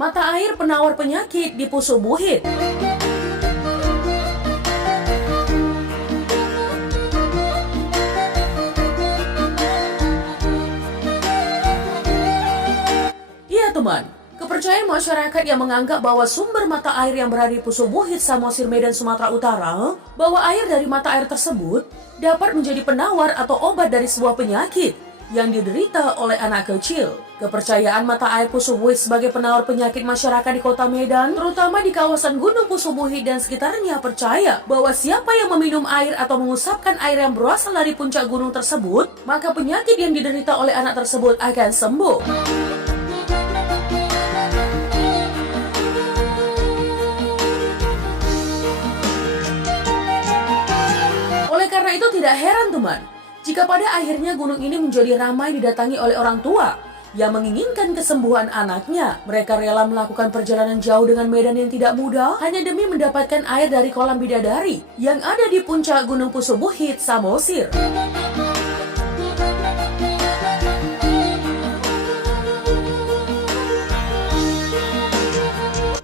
mata air penawar penyakit di Pusubuhit. Iya teman, kepercayaan masyarakat yang menganggap bahwa sumber mata air yang berada di Pusubuhit, Samosir, Medan, Sumatera Utara, bahwa air dari mata air tersebut dapat menjadi penawar atau obat dari sebuah penyakit yang diderita oleh anak kecil. Kepercayaan mata air Pusubuhit sebagai penawar penyakit masyarakat di kota Medan, terutama di kawasan Gunung Pusubuhit dan sekitarnya, percaya bahwa siapa yang meminum air atau mengusapkan air yang berasal dari puncak gunung tersebut, maka penyakit yang diderita oleh anak tersebut akan sembuh. Karena itu tidak heran teman, jika pada akhirnya gunung ini menjadi ramai didatangi oleh orang tua yang menginginkan kesembuhan anaknya. Mereka rela melakukan perjalanan jauh dengan medan yang tidak mudah hanya demi mendapatkan air dari kolam bidadari yang ada di puncak Gunung Pusubuhit, Samosir.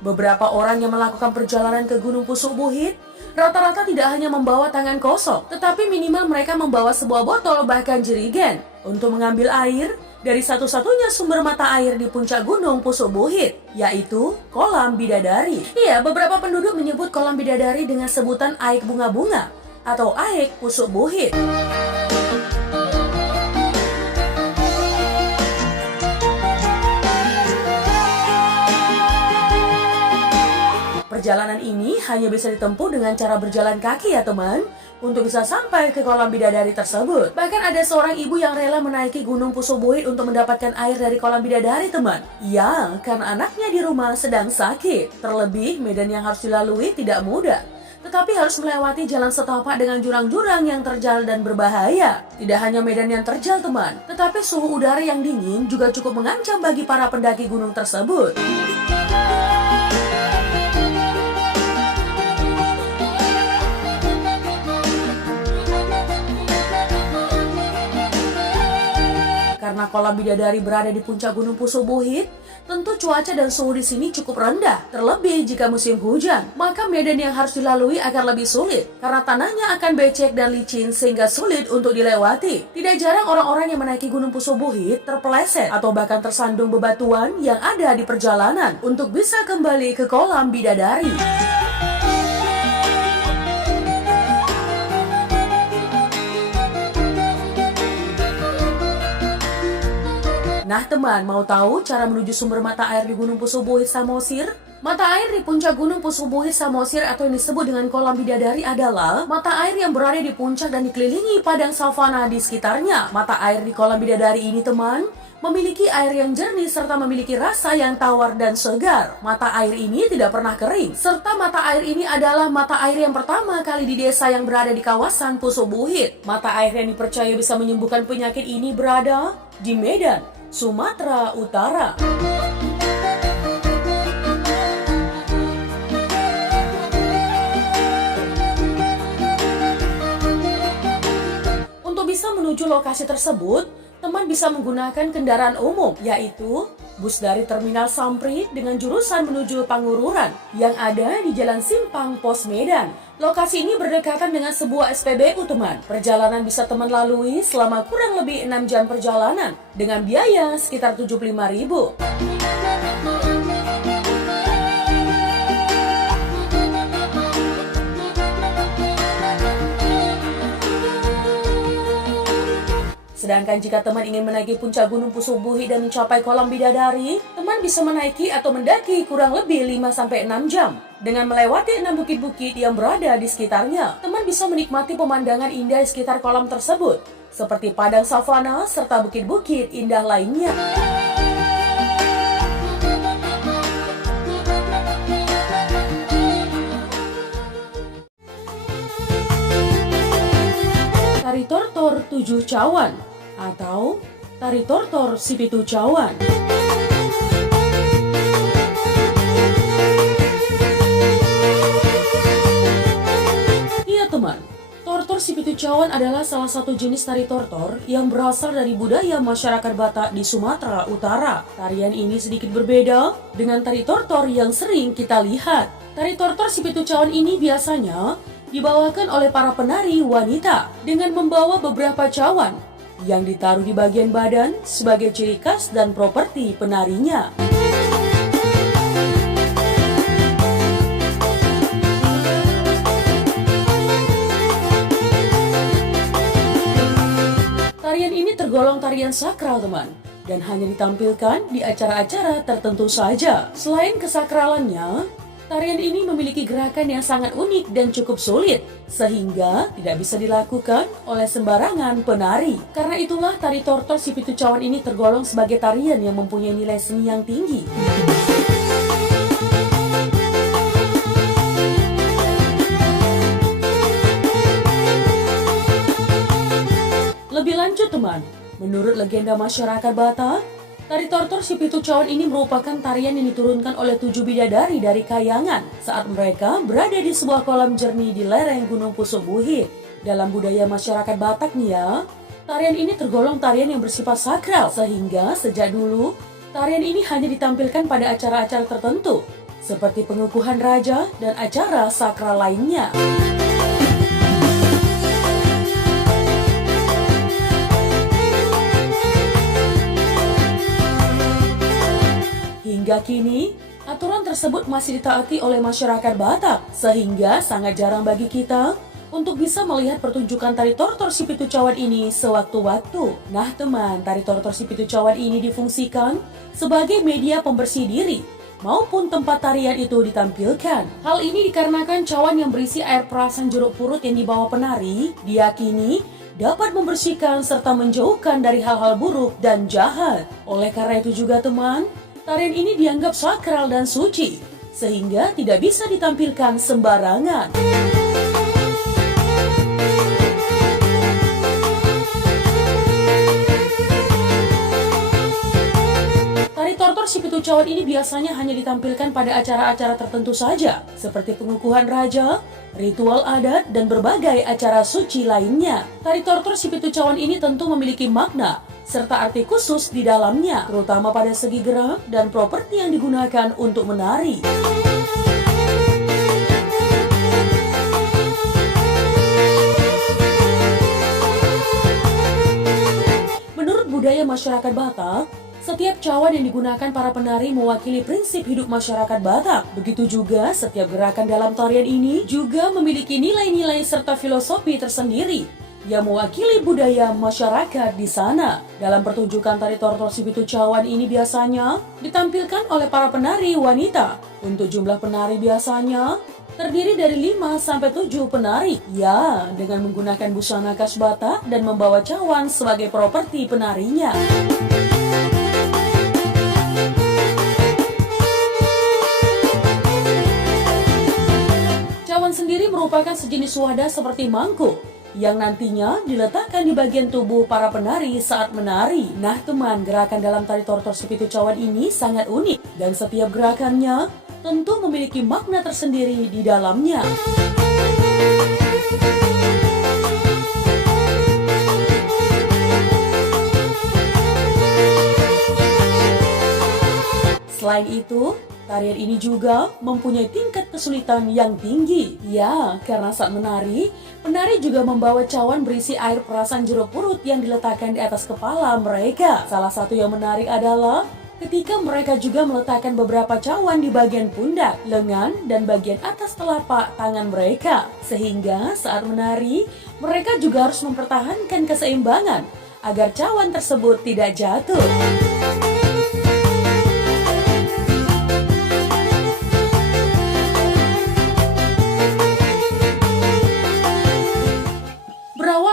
Beberapa orang yang melakukan perjalanan ke Gunung Pusubuhit rata-rata tidak hanya membawa tangan kosong, tetapi minimal mereka membawa sebuah botol bahkan jerigen untuk mengambil air dari satu-satunya sumber mata air di puncak Gunung Pusubuhit, yaitu Kolam Bidadari. Iya, beberapa penduduk menyebut Kolam Bidadari dengan sebutan Aik Bunga-Bunga atau Aik Pusubuhit. Perjalanan ini hanya bisa ditempuh dengan cara berjalan kaki ya teman, untuk bisa sampai ke kolam bidadari tersebut. Bahkan ada seorang ibu yang rela menaiki Gunung Pusubuhit untuk mendapatkan air dari kolam bidadari teman. Ya, karena anaknya di rumah sedang sakit. Terlebih medan yang harus dilalui tidak mudah, tetapi harus melewati jalan setapak dengan jurang-jurang yang terjal dan berbahaya. Tidak hanya medan yang terjal teman, tetapi suhu udara yang dingin juga cukup mengancam bagi para pendaki gunung tersebut. Karena kolam bidadari berada di puncak Gunung Pusubuhit, tentu cuaca dan suhu di sini cukup rendah. Terlebih jika musim hujan, maka medan yang harus dilalui akan lebih sulit karena tanahnya akan becek dan licin sehingga sulit untuk dilewati. Tidak jarang orang-orang yang menaiki Gunung Pusubuhit terpeleset atau bahkan tersandung bebatuan yang ada di perjalanan untuk bisa kembali ke kolam bidadari. Nah teman, mau tahu cara menuju sumber mata air di Gunung Pusubuhit, Samosir? Mata air di puncak Gunung Pusubuhit, Samosir atau yang disebut dengan Kolam Bidadari adalah mata air yang berada di puncak dan dikelilingi padang savana di sekitarnya. Mata air di Kolam Bidadari ini teman, memiliki air yang jernih serta memiliki rasa yang tawar dan segar. Mata air ini tidak pernah kering, serta mata air ini adalah mata air yang pertama kali di desa yang berada di kawasan Pusubuhit. Mata air yang dipercaya bisa menyembuhkan penyakit ini berada di Medan, Sumatera Utara. Untuk bisa menuju lokasi tersebut, teman bisa menggunakan kendaraan umum, yaitu bus dari Terminal Sampri dengan jurusan menuju Pangururan yang ada di Jalan Simpang Pos Medan. Lokasi ini berdekatan dengan sebuah SPBU teman. Perjalanan bisa teman lalui selama kurang lebih 6 jam perjalanan dengan biaya sekitar 75.000. Sedangkan jika teman ingin menaiki puncak Gunung Pusubuhit dan mencapai Kolam Bidadari, teman bisa menaiki atau mendaki kurang lebih 5-6 jam. Dengan melewati 6 bukit-bukit yang berada di sekitarnya, teman bisa menikmati pemandangan indah di sekitar kolam tersebut, seperti padang savana serta bukit-bukit indah lainnya. Tari Tortor 7 Cawan atau Tari Tortor si Pitu Cawan. Iya teman, Tortor si Pitu Cawan adalah salah satu jenis tari tortor yang berasal dari budaya masyarakat Batak di Sumatera Utara. Tarian ini sedikit berbeda dengan tari tortor yang sering kita lihat. Tari tortor si Pitu Cawan ini biasanya dibawakan oleh para penari wanita dengan membawa beberapa cawan yang ditaruh di bagian badan sebagai ciri khas dan properti penarinya. Tarian ini tergolong tarian sakral, teman, dan hanya ditampilkan di acara-acara tertentu saja. Selain kesakralannya, tarian ini memiliki gerakan yang sangat unik dan cukup sulit, sehingga tidak bisa dilakukan oleh sembarangan penari. Karena itulah tari tortor si Pitu Cawan ini tergolong sebagai tarian yang mempunyai nilai seni yang tinggi. Lebih lanjut, teman, menurut legenda masyarakat Batak, tari tortor si Pitu Cawan ini merupakan tarian yang diturunkan oleh 7 bidadari dari Kayangan saat mereka berada di sebuah kolam jernih di lereng Gunung Pusubuhit. Dalam budaya masyarakat Batak nih ya, tarian ini tergolong tarian yang bersifat sakral, sehingga sejak dulu tarian ini hanya ditampilkan pada acara-acara tertentu seperti pengukuhan raja dan acara sakral lainnya. Hingga kini, aturan tersebut masih ditaati oleh masyarakat Batak, sehingga sangat jarang bagi kita untuk bisa melihat pertunjukan tari tortor si Pitu Cawan ini sewaktu-waktu. Nah teman, tari tortor si Pitu Cawan ini difungsikan sebagai media pembersih diri maupun tempat tarian itu ditampilkan. Hal ini dikarenakan cawan yang berisi air perasan jeruk purut yang dibawa penari diyakini dapat membersihkan serta menjauhkan dari hal-hal buruk dan jahat. Oleh karena itu juga teman, tarian ini dianggap sakral dan suci, sehingga tidak bisa ditampilkan sembarangan. Tari tortor si Pitu Cawan ini biasanya hanya ditampilkan pada acara-acara tertentu saja, seperti pengukuhan raja, ritual adat, dan berbagai acara suci lainnya. Tari tortor si Pitu Cawan ini tentu memiliki makna serta arti khusus di dalamnya, terutama pada segi gerak dan properti yang digunakan untuk menari. Menurut budaya masyarakat Batak, setiap cawan yang digunakan para penari mewakili prinsip hidup masyarakat Batak. Begitu juga setiap gerakan dalam tarian ini juga memiliki nilai-nilai serta filosofi tersendiri yang mewakili budaya masyarakat di sana. Dalam pertunjukan tari tortor si Pitu Cawan ini biasanya ditampilkan oleh para penari wanita. Untuk jumlah penari biasanya terdiri dari 5-7 penari. Ya, dengan menggunakan busana khas Batak dan membawa cawan sebagai properti penarinya. Cawan sendiri merupakan sejenis wadah seperti mangkuk yang nantinya diletakkan di bagian tubuh para penari saat menari. Nah teman, gerakan dalam tari tortor si Pitu Cawan ini sangat unik dan setiap gerakannya tentu memiliki makna tersendiri di dalamnya. Selain itu, tarian ini juga mempunyai tingkat kesulitan yang tinggi. Ya, karena saat menari, penari juga membawa cawan berisi air perasan jeruk purut yang diletakkan di atas kepala mereka. Salah satu yang menarik adalah ketika mereka juga meletakkan beberapa cawan di bagian pundak, lengan, dan bagian atas telapak tangan mereka. Sehingga saat menari, mereka juga harus mempertahankan keseimbangan agar cawan tersebut tidak jatuh.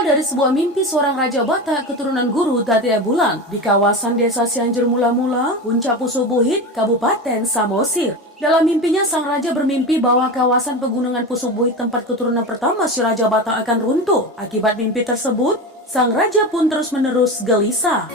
Dari sebuah mimpi seorang Raja Batak keturunan guru Datia Bulan di kawasan desa Cianjur Mula-Mula, Puncak Pusubuhit, Kabupaten Samosir. Dalam mimpinya, sang raja bermimpi bahwa kawasan pegunungan Pusubuhit tempat keturunan pertama si Raja Batak akan runtuh. Akibat mimpi tersebut, sang raja pun terus-menerus gelisah.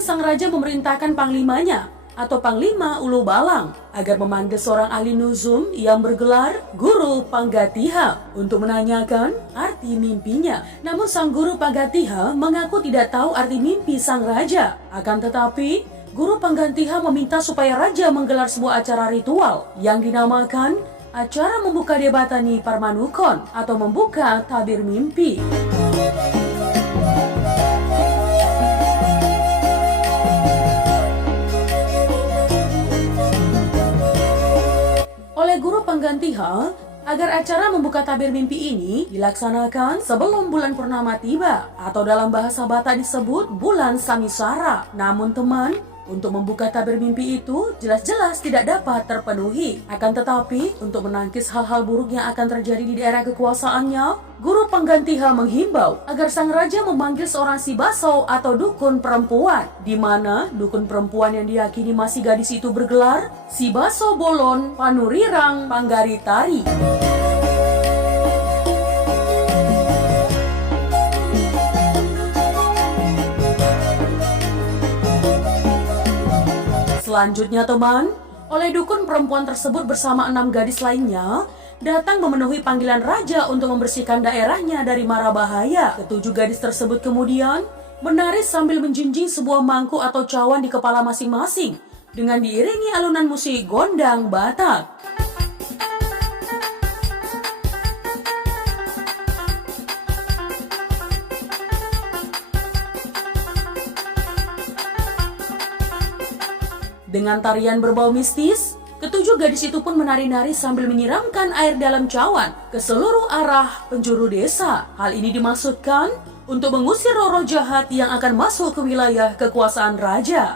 Sang raja memerintahkan panglimanya atau Panglima Ulu Balang agar memanggil seorang ahli nuzum yang bergelar Guru Panggatiha untuk menanyakan arti mimpinya. Namun sang Guru Panggatiha mengaku tidak tahu arti mimpi sang raja. Akan tetapi, Guru Panggatiha meminta supaya raja menggelar sebuah acara ritual yang dinamakan acara membuka Debatani Parmanukon atau membuka tabir mimpi. Oleh Guru Panggatiha agar acara membuka tabir mimpi ini dilaksanakan sebelum bulan purnama tiba atau dalam bahasa Batak disebut bulan Samisara. Namun teman, untuk membuka tabir mimpi itu jelas-jelas tidak dapat terpenuhi. Akan tetapi, untuk menangkis hal-hal buruk yang akan terjadi di daerah kekuasaannya, Guru Panggatiha menghimbau agar sang raja memanggil seorang sibaso atau dukun perempuan, di mana dukun perempuan yang diyakini masih gadis itu bergelar Sibaso Bolon Panurirang Panggaritari. Selanjutnya teman, oleh dukun perempuan tersebut bersama 6 gadis lainnya datang memenuhi panggilan raja untuk membersihkan daerahnya dari mara bahaya. Ketujuh gadis tersebut kemudian menari sambil menjinjing sebuah mangkuk atau cawan di kepala masing-masing dengan diiringi alunan musik gondang Batak. Dengan tarian berbau mistis, ketujuh gadis itu pun menari-nari sambil menyiramkan air dalam cawan ke seluruh arah penjuru desa. Hal ini dimaksudkan untuk mengusir roh-roh jahat yang akan masuk ke wilayah kekuasaan raja.